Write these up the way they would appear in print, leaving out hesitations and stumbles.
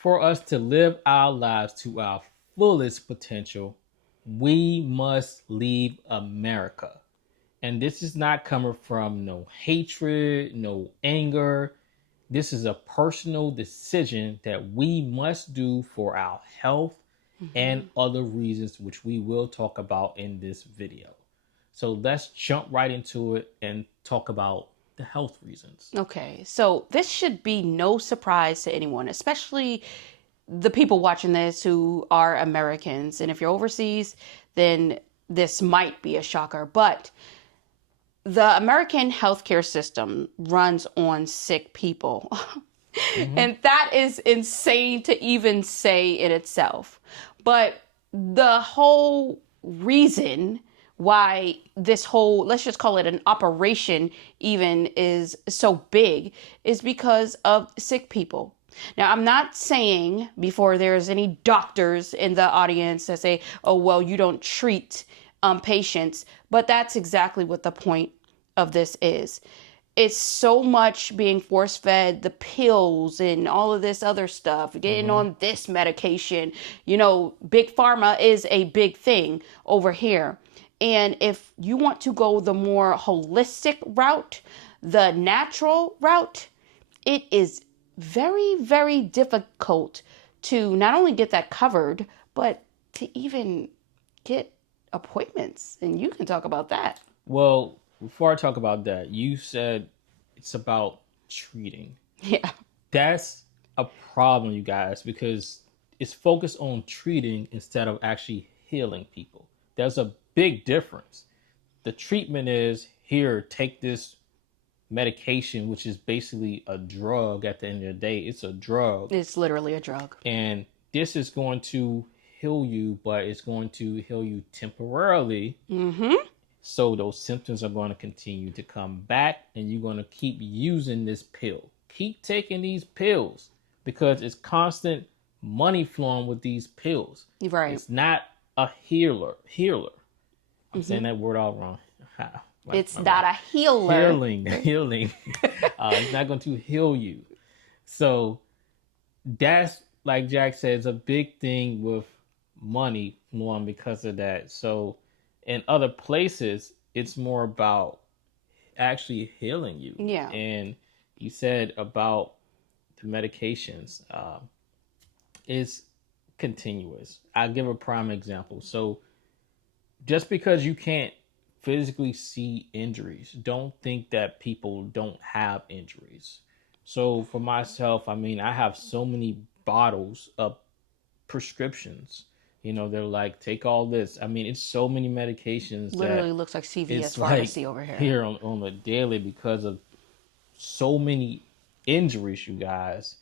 For us to live our lives to our fullest potential, we must leave America. And this is not coming from no hatred, no anger. This is a personal decision that we must do for our health and Hmm. other reasons, which we will talk about in this video. So let's jump right into it and talk about the health reasons. Okay, so this should be no surprise to anyone, especially the people watching this who are Americans. And if you're overseas, then this might be a shocker. But the American healthcare system runs on sick people. Mm-hmm. And that is insane to even say in itself. But the whole reason why this whole, let's just call it an operation, even is so big is because of sick people. Now, I'm not saying, before there's any doctors in the audience that say, oh, well, you don't treat patients, but that's exactly what the point of this is. It's so much being force fed the pills and all of this other stuff, getting Mm-hmm. on this medication. You know, big pharma is a big thing over here. And if you want to go the more holistic route, the natural route, it is very, very difficult to not only get that covered, but to even get appointments. And you can talk about that. Well, before I talk about that, you said it's about treating. Yeah. That's a problem, you guys, because it's focused on treating instead of actually healing people. There's a big difference. The treatment is here, take this medication, which is basically a drug at the end of the day. It's a drug. It's literally a drug. And this is going to heal you, but it's going to heal you temporarily. Mm-hmm. So those symptoms are going to continue to come back, and you're going to keep using this pill. Keep taking these pills because it's constant money flowing with these pills. Right. It's not a healer. I'm Mm-hmm. saying that word all wrong. It's not a healer. Healing. It's not going to heal you. So that's, like Jack says, a big thing with money flowing because of that. So in other places, it's more about actually healing you. Yeah. And you said about the medications, it's continuous. I'll give a prime example. So just because you can't physically see injuries, don't think that people don't have injuries. So for myself, I mean, I have so many bottles of prescriptions. You know, they're like, take all this. I mean, it's so many medications Literally that looks like CVS it's pharmacy like over here. here on the daily because of so many injuries, you guys.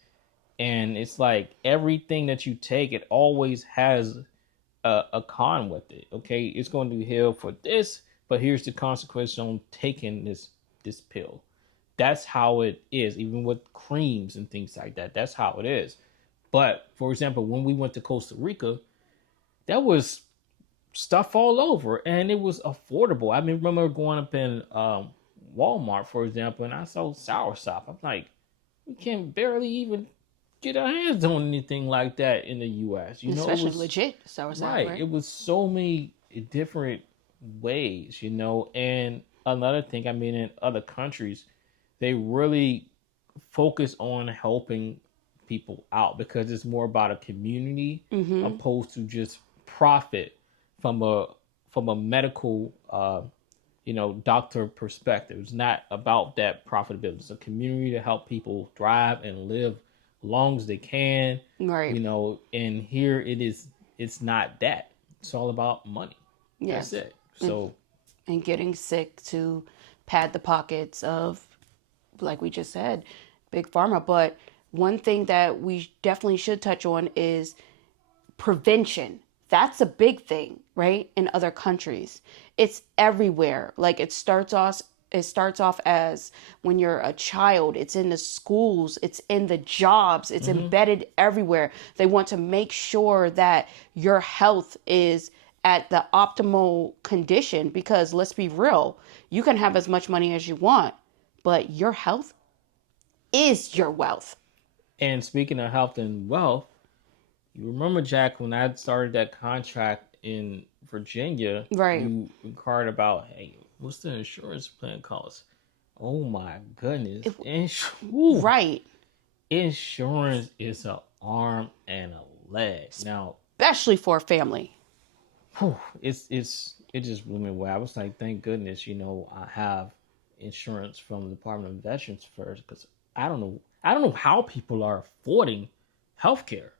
And it's like everything that you take, it always has a con with it. Okay, it's going to heal for this, but here's the consequence on taking this pill. That's how it is, even with creams and things like that. That's how it is. But for example, when we went to Costa Rica, there was stuff all over, and it was affordable. I mean, remember going up in Walmart, for example, and I saw soursop. I'm like, we can barely even get our hands on anything like that in the U.S. You know, Especially it was legit soursop, right? It was so many different ways, you know. And another thing, I mean, in other countries, they really focus on helping people out because it's more about a community Mm-hmm. opposed to just profit from a medical doctor perspective. It's not about that profitability. It's a community to help people thrive and live long as they can. Right. You know, and here it's not that. It's all about money. Yes. That's it. So And getting sick to pad the pockets of, like we just said, big pharma. But one thing that we definitely should touch on is prevention. That's a big thing, right? In other countries, it's everywhere. Like it starts off as when you're a child, it's in the schools, it's in the jobs, it's embedded everywhere. They want to make sure that your health is at the optimal condition because let's be real, you can have as much money as you want, but your health is your wealth. And speaking of health and wealth, you remember, Jack, when I started that contract in Virginia, Right. you inquired about, hey, what's the insurance plan cost? Oh my goodness. It, right. Insurance is an arm and a leg. Now, Especially for a family. it just blew me away. I was like, thank goodness, I have insurance from the Department of Veterans Affairs because I don't know how people are affording healthcare.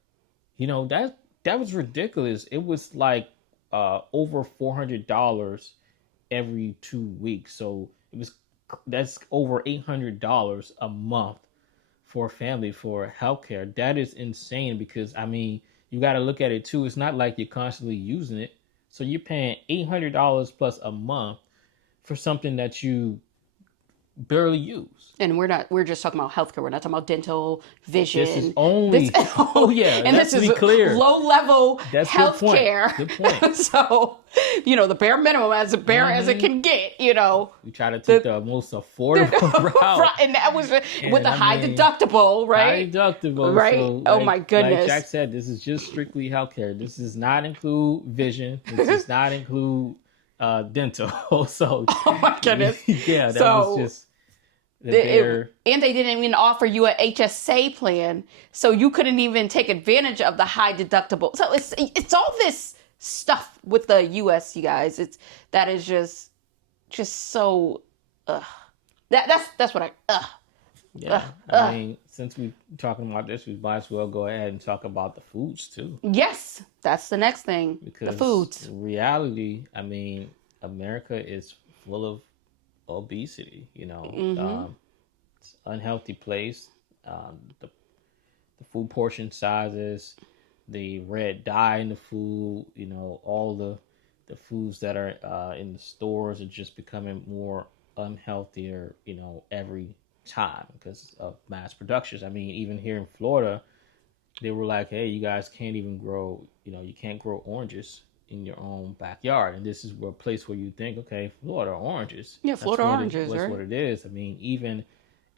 That was ridiculous. It was like over $400 every 2 weeks. So that's over $800 a month for a family for healthcare. That is insane because you got to look at it too. It's not like you're constantly using it. So you're paying $800 plus a month for something that you barely use. And we're just talking about healthcare. We're not talking about dental, vision. This is only yeah, and let's this be is clear. Low level That's healthcare. Good point. So, the bare minimum, as bare as it can get, We try to take the most affordable route. And that was with a high deductible, right? High deductible. Right. So, oh my goodness. Like Jack said, this is just strictly healthcare. This does not include vision. This does not include dental. So oh my goodness. Yeah, that was just and they didn't even offer you an HSA plan, so you couldn't even take advantage of the high deductible. So it's all this stuff with the U.S. You guys, that is just so. That's what I. Yeah, I mean, since we're talking about this, we might as well go ahead and talk about the foods too. Yes, that's the next thing. Because the foods. In reality, America is full of obesity. It's an unhealthy place. The food portion sizes, the red dye in the food. All the foods that are in the stores are just becoming more unhealthier. Every time because of mass productions. Even here in Florida, they were like, "Hey, you guys can't even grow. You can't grow oranges in your own backyard." And this is a place where you think, okay, Florida oranges. Yeah, Florida oranges, That's right? what it is. Even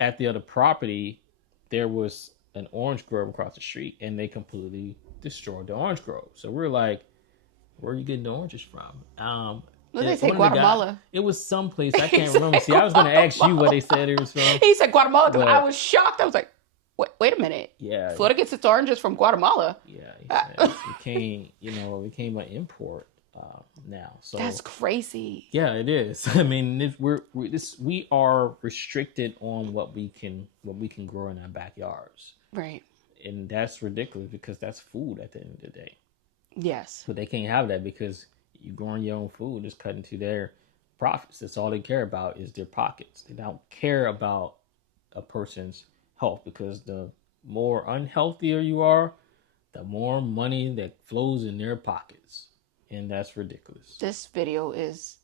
at the other property, there was an orange grove across the street, and they completely destroyed the orange grove. So we're like, where are you getting the oranges from? What did they say, Guatemala? It was someplace I can't remember. See, I was going to ask you what they said it was from. He said Guatemala because I was shocked. I was like, wait a minute. Yeah. Florida gets its oranges from Guatemala. Yeah, it became an import now. So that's crazy. Yeah, it is. We are restricted on what we can grow in our backyards. Right. And that's ridiculous because that's food at the end of the day. Yes. But they can't have that because you growing your own food is cutting to their profits. That's all they care about is their pockets. They don't care about a person's health because the more unhealthier you are, the more money that flows in their pockets. And that's ridiculous. This video is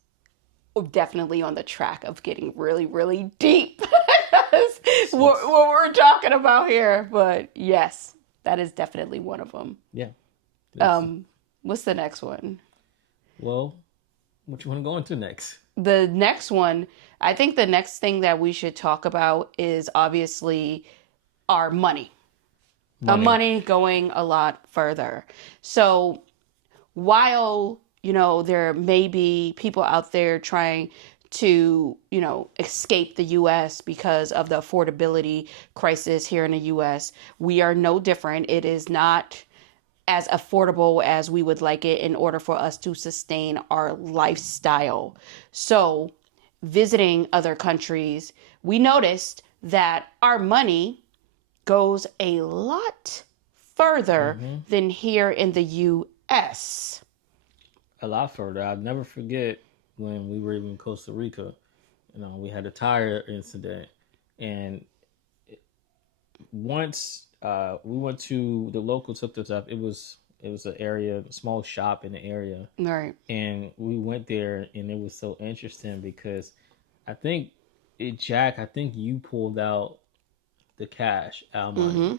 definitely on the track of getting really, really deep. what we're talking about here. But yes, that is definitely one of them. Yeah. What's the next one? Well, what you want to go into next? The next one, I think the next thing that we should talk about is obviously our money. Money going a lot further. So while, there may be people out there trying to, escape the U.S. because of the affordability crisis here in the U.S., we are no different. It is not as affordable as we would like it in order for us to sustain our lifestyle. So visiting other countries, we noticed that our money goes a lot further than here in the U.S. A lot further. I'll never forget when we were in Costa Rica. We had a tire incident, and once we went to the local took us up. It was an area, a small shop in the area, right? And we went there, and it was so interesting because I think Jack, you pulled out the cash out money,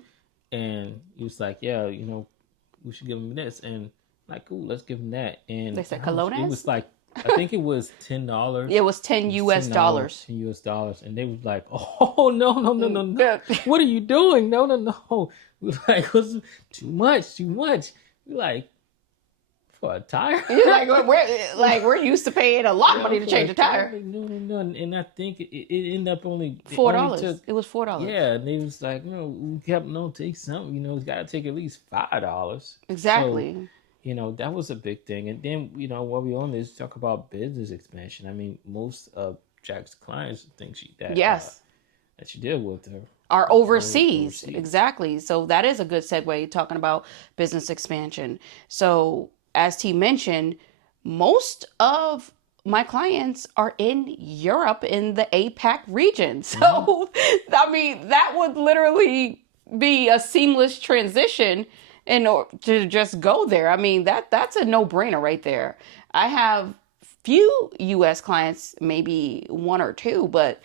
and he was like, "Yeah, we should give him this," and like, "Cool, let's give him that." And they said colones. It was like I think it was $10. It was 10 It was US $10, dollars. $10, and they was like, "Oh no, no, no, no, no! What are you doing? No, no, no!" We like, "What's too much? Too much?" We like, for a tire? You're we're used to paying a lot of Yeah, money to for a change a tire? tire. Like, no, no, no. And I think it ended up it Four only dollars. took, It was $4. yeah. And they was like, no, we kept no take something. It's got to take at least $5. So Exactly. that was a big thing. And then while we on this, talk about business expansion. I mean, most of Jack's clients think Yes. that she did with her Are overseas. overseas. Exactly. So that is a good segue talking about business expansion. So as T mentioned, most of my clients are in Europe in the APAC region. Hmm. So I mean that would literally be a seamless transition in order to just go there. I mean that's a no-brainer right there. I have few US clients, maybe one or two, but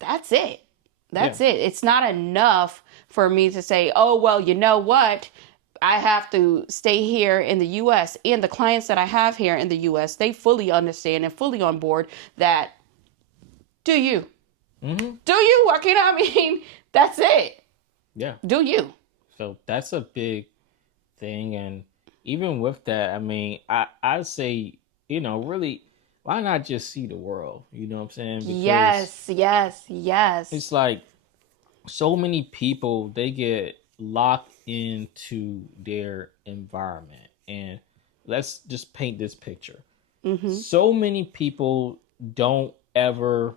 that's it. Yeah, That's it. It's not enough for me to say, oh, well, you know what? I have to stay here in the US. And the clients that I have here in the US, they fully understand and fully on board that do you? hmm, Do you? I mean, that's it. yeah. Do you? So that's a big thing. And even with that, I mean, I say, really, why not just see the world? You know what I'm saying? Because Yes, yes, it's yes. like so many people, they get locked into their environment. And let's just paint this picture. Mm-hmm. So many people don't ever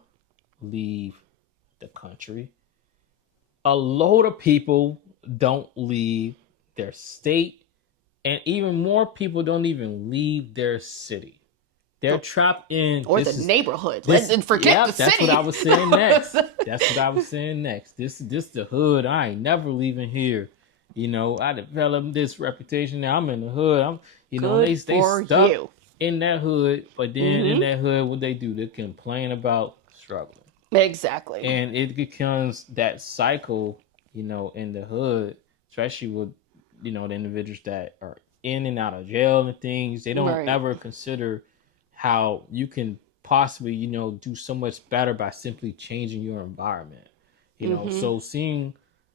leave the country. A load of people don't leave their state, and even more people don't even leave their city. They're trapped in Or the this is neighborhood. this. Let's forget the Yep, that's what I city. was saying next. That's what I was saying next. This the hood. I ain't never leaving here. I developed this reputation. Now I'm in the hood. I'm Good they for stuck you. in that hood, but then in Mm-hmm. that hood, what they do? They complain about struggling, Exactly. and it becomes that cycle. In the hood, especially with the individuals that are in and out of jail and things. They don't Right. ever consider how you can possibly do so much better by simply changing your environment. Mm-hmm. So seeing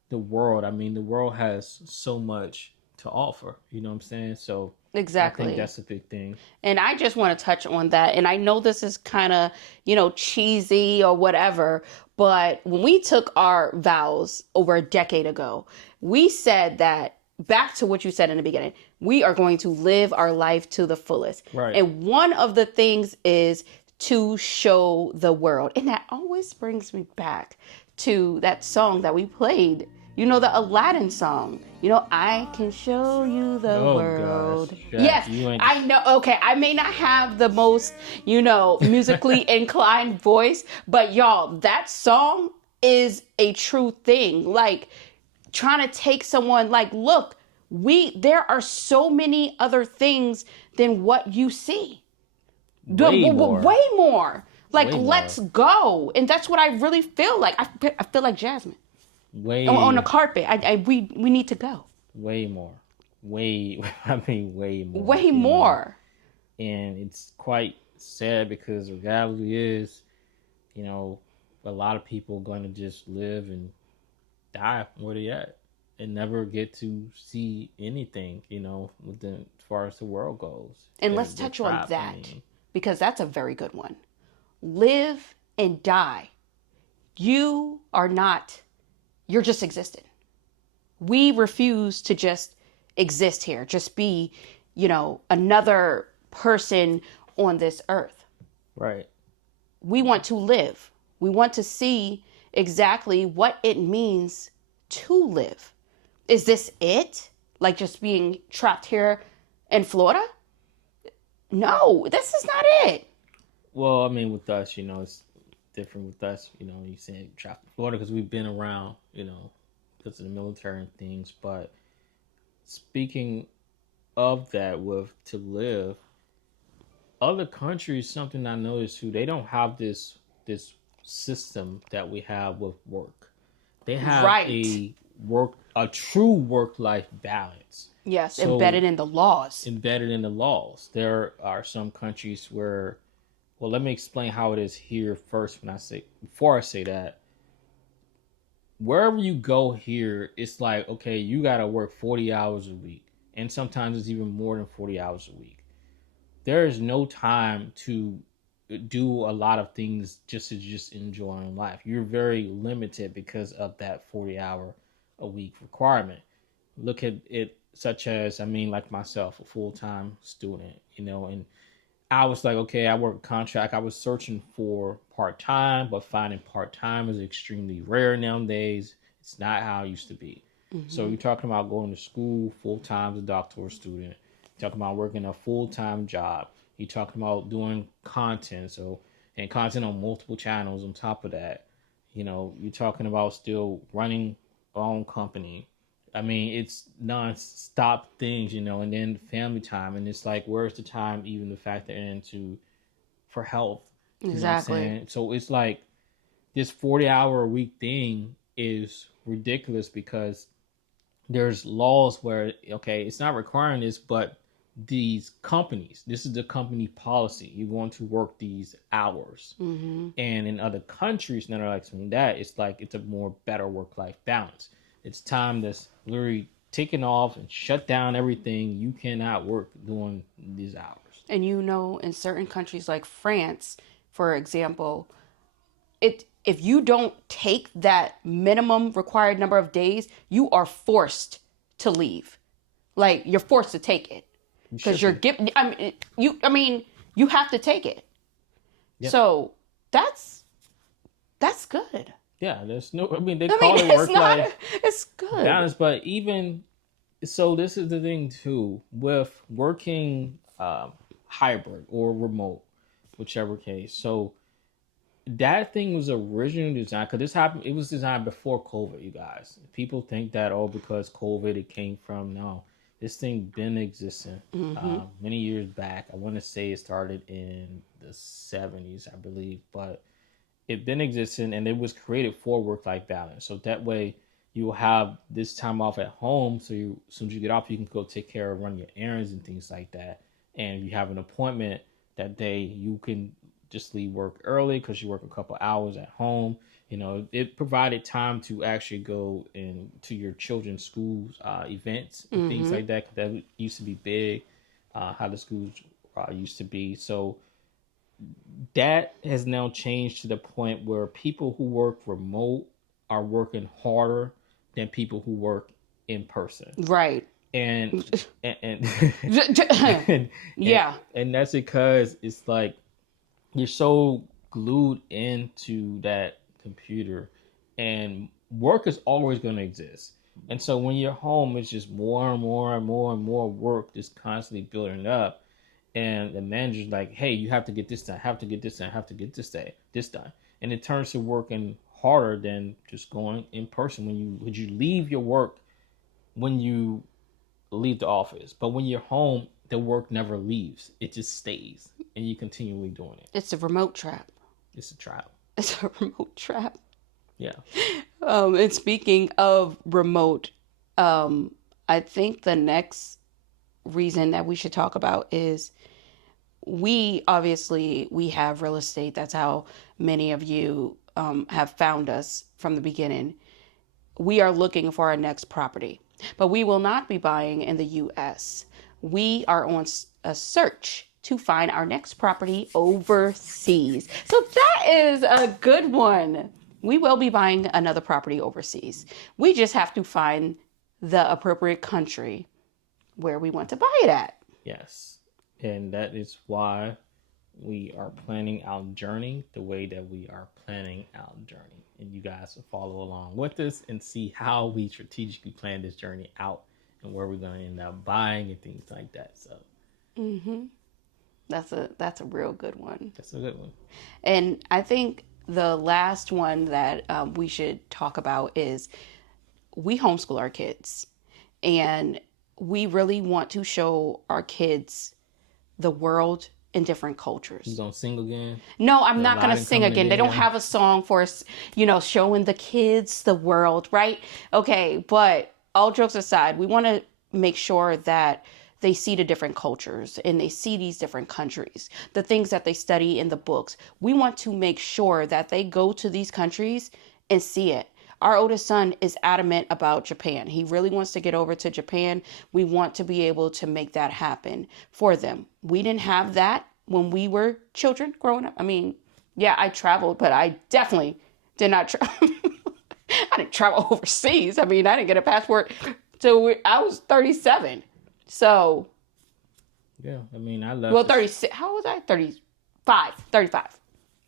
the world, I mean, the world has so much to offer. You know what I'm saying? So I think Exactly. that's a big thing. And I just want to touch on that. And I know this is kind of, cheesy or whatever, but when we took our vows over a decade ago, we said that back to what you said in the beginning, we are going to live our life to the fullest. Right. And one of the things is to show the world. And that always brings me back to that song that we played, the Aladdin song. I can show you the Oh gosh, world. Jack, Yes, you ain't. I know. Okay, I may not have the most, musically inclined voice, but y'all, that song is a true thing. Like trying to take someone like, look, there are so many other things than what you see. Way more. Way more. Like, Way more. let's go. And that's what I really feel like. I feel like Jasmine on the Way. carpet. We need to go. Way more. Way. I mean, way more. Way more. And it's quite sad because the reality is, you know, a lot of people are going to just live and die where they at and never get to see anything, as far as the world goes. And let's They're touch on trapped. I that mean, because that's a very good one. Live and die. You are not, you're just existing. We refuse to just exist here, just be, another person on this earth. right. We want to live. We want to see exactly what it means to live. Is this it? Like just being trapped here in Florida? No, this is not it. Well, I mean, with us, it's different with us. You saying trapped in Florida because we've been around, because of the military and things. But speaking of that, with to live, other countries, something I noticed too, they don't have this system that we have with work. They have Right. a a true work life balance. Yes, So embedded in the laws. embedded in the laws. There are some countries where, well, let me explain how it is here first. When I say before I say that, wherever you go here, it's like okay, you got to work 40 hours a week, and sometimes it's even more than 40 hours a week. There is no time to do a lot of things just to just enjoy life. You're very limited because of that 40 hour a week requirement. Look at it such as, I mean, like myself, a full time student, and I was like, okay, I work contract. I was searching for part time, but finding part time is extremely rare nowadays. It's not how it used to be. So Mm-hmm. you're talking about going to school full time as a doctoral student. You're talking about working a full time job. You're talking about doing content, and content on multiple channels on top of that. You're talking about still running your own company. I mean, it's non-stop things, and then family time, and it's like, where's the time even to factor into for health? You know what I'm Exactly. saying? So it's like this 40-hour a week thing is ridiculous because there's laws where okay, it's not requiring this, but these companies, this is the company policy. You're going to work these hours, Mm-hmm. and in other countries that are like something that it's like it's a more better work life balance. It's time that's literally taken off and shut down everything. You cannot work during these hours. And in certain countries like France, for example, if you don't take that minimum required number of days, you are forced to leave. Like you're forced to take it You because should you're be. given. You have to take it. Yep. So that's good. Yeah, there's no, I mean, they I mean, call it it's work not. life It's good. balance, but even so, this is the thing too with working hybrid or remote, whichever case. So that thing was originally designed because this happened. It was designed before COVID. You guys, people think that because COVID it came from no. This thing been existing Mm-hmm. many years back. I want to say it started in the 70s, I believe, but it been existing and it was created for work life balance. So that way you will have this time off at home. So as soon as you get off, you can go take care of running your errands and things like that. And if you have an appointment that day, you can just leave work early because you work a couple hours at home. It provided time to actually go into your children's schools events and things Mm-hmm. like that. 'Cause that used to be big, how the schools used to be. So that has now changed to the point where people who work remote are working harder than people who work in person. Right. And and and, and, Yeah. and that's because it's like you're so glued into that computer and work is always going to exist. And so when you're home, it's just more and more and more and more work just constantly building up, and the manager's like, "Hey, you have to get this done. Have to get this done. Have to get this done." And it turns to working harder than just going in person. When you leave your work when you leave the office, but when you're home, the work never leaves. It just stays, and you continually doing it. It's a remote trap. It's a trial. It's a remote trap. Yeah. And speaking of remote, um, I think the next reason that we should talk about is we have real estate. That's how many of you have found us from the beginning. We are looking for our next property, but we will not be buying in the U.S. We are on a search to find our next property overseas. So that is a good one. We will be buying another property overseas. We just have to find the appropriate country where we want to buy it at. Yes. And that is why we are planning our journey the way that we are planning our journey. And you guys will follow along with us and see how we strategically plan this journey out and where we're going to end up buying and things like that. So Mm-hmm. That's a real good one. that's a good one. And I think the last one that we should talk about is we homeschool our kids, and we really want to show our kids the world in different You cultures. gonna sing again? No, I'm The not going to Aladdin sing coming again. They don't again? have a song for us, showing the kids the world, right? Okay, but all jokes aside, we want to make sure that they see the different cultures and they see these different countries, the things that they study in the books. We want to make sure that they go to these countries and see it. Our oldest son is adamant about Japan. He really wants to get over to Japan. We want to be able to make that happen for them. We didn't have that when we were children growing up. I mean, yeah, I traveled, but I definitely did not travel. I didn't travel overseas. I mean, I didn't get a passport till I was 37. So, Yeah, I mean, I left well, the 36. How was I? 35. 35.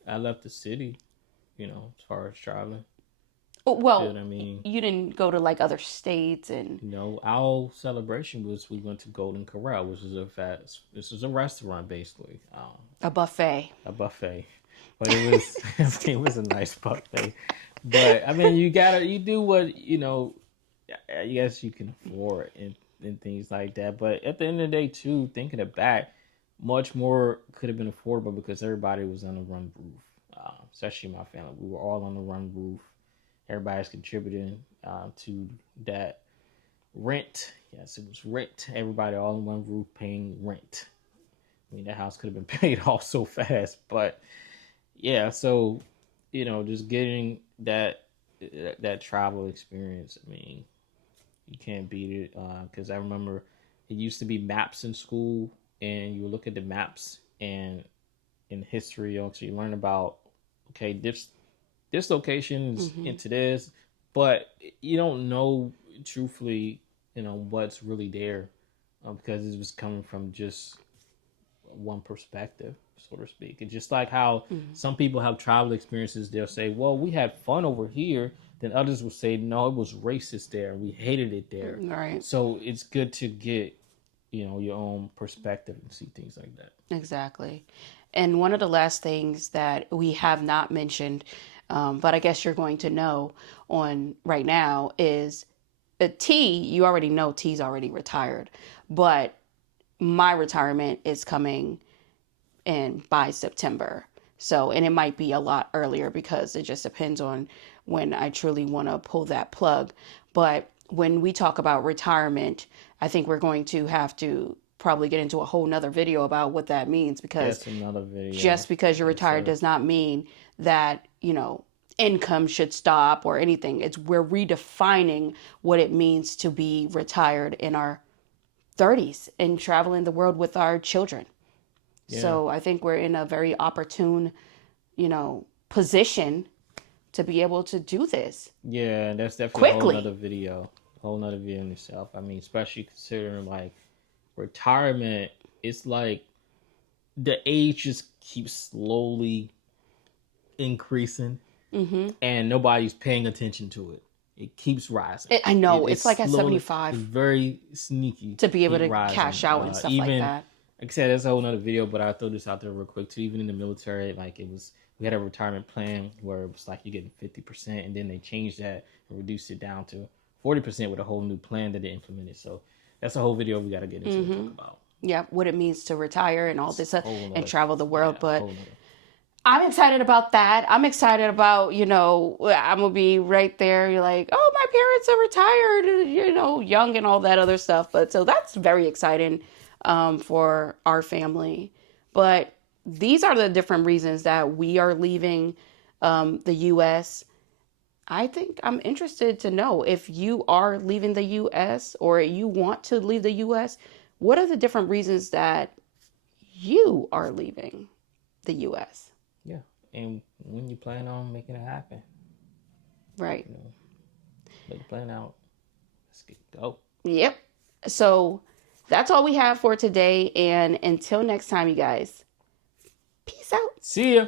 I left the city. As far as traveling. See what Well, I mean? you didn't go to like other states and Our celebration was we went to Golden Corral, which is this is a restaurant basically, a buffet. a buffet, but it was it was a nice buffet. But I mean, you do what I guess you can afford and things like that. But at the end of the day, too, thinking it back, much more could have been affordable because everybody was on the run roof, especially my family. We were all on the run roof. Everybody's contributing to that rent. Yes, it was rent. Everybody all in one roof paying rent. I mean, that house could have been paid off so fast, but yeah. So, just getting that travel experience. I mean, you can't beat it because I remember it used to be maps in school, and you look at the maps and in history, so you learn about okay, this location is Mm-hmm. into this, but you don't know truthfully, what's really there because it was coming from just one perspective, so to speak. It's just like how Mm-hmm. some people have travel experiences. They'll say, "Well, we had fun over here." Then others will say, "No, it was racist there. We hated it there." Right. So it's good to get your own perspective and see things like that. Exactly. And one of the last things that we have not mentioned, but I guess you're going to know on right now is T. You already know T's already retired, but my retirement is coming in by September. So, and it might be a lot earlier because it just depends on when I truly want to pull that plug. But when we talk about retirement, I think we're going to have to probably get into a whole nother video about what that means because That's another video. just because you're Yes, retired sir. does not mean that, income should stop or anything. It's we're redefining what it means to be retired in our 30s and traveling the world with our children. Yeah. So I think we're in a very opportune, position to be able to do this Yeah, that's definitely a whole quickly. nother video. Whole nother video in itself. I mean, especially considering like retirement, it's like the age just keeps slowly increasing Hmm. and nobody's paying attention to it. It keeps rising. I know It's it's like at slowly, it's 75 very sneaky. to be able Keep to rising. cash out and stuff like Even that. like I said, that's a whole nother video, but I'll throw this out there real quick too. Even in the military, like we had a retirement plan where it was like you're getting 50%, and then they changed that and reduced it down to 40% with a whole new plan that they implemented. So that's a whole video we got to get into and talk about. Yeah, what it means to retire and all this Whole and nother, travel the world. yeah, But whole nother. I'm excited about that. I'm excited about, I'm going to be right there. You're like, oh, my parents are retired, young and all that other stuff. But so that's very exciting for our family. But these are the different reasons that we are leaving the U.S. I think I'm interested to know if you are leaving the U.S. or you want to leave the U.S. What are the different reasons that you are leaving the U.S.? Yeah, and when you plan on making it happen, Right. you know, make a plan out. Let's get go. Yep. So that's all we have for today. And until next time, you guys, peace out. See ya.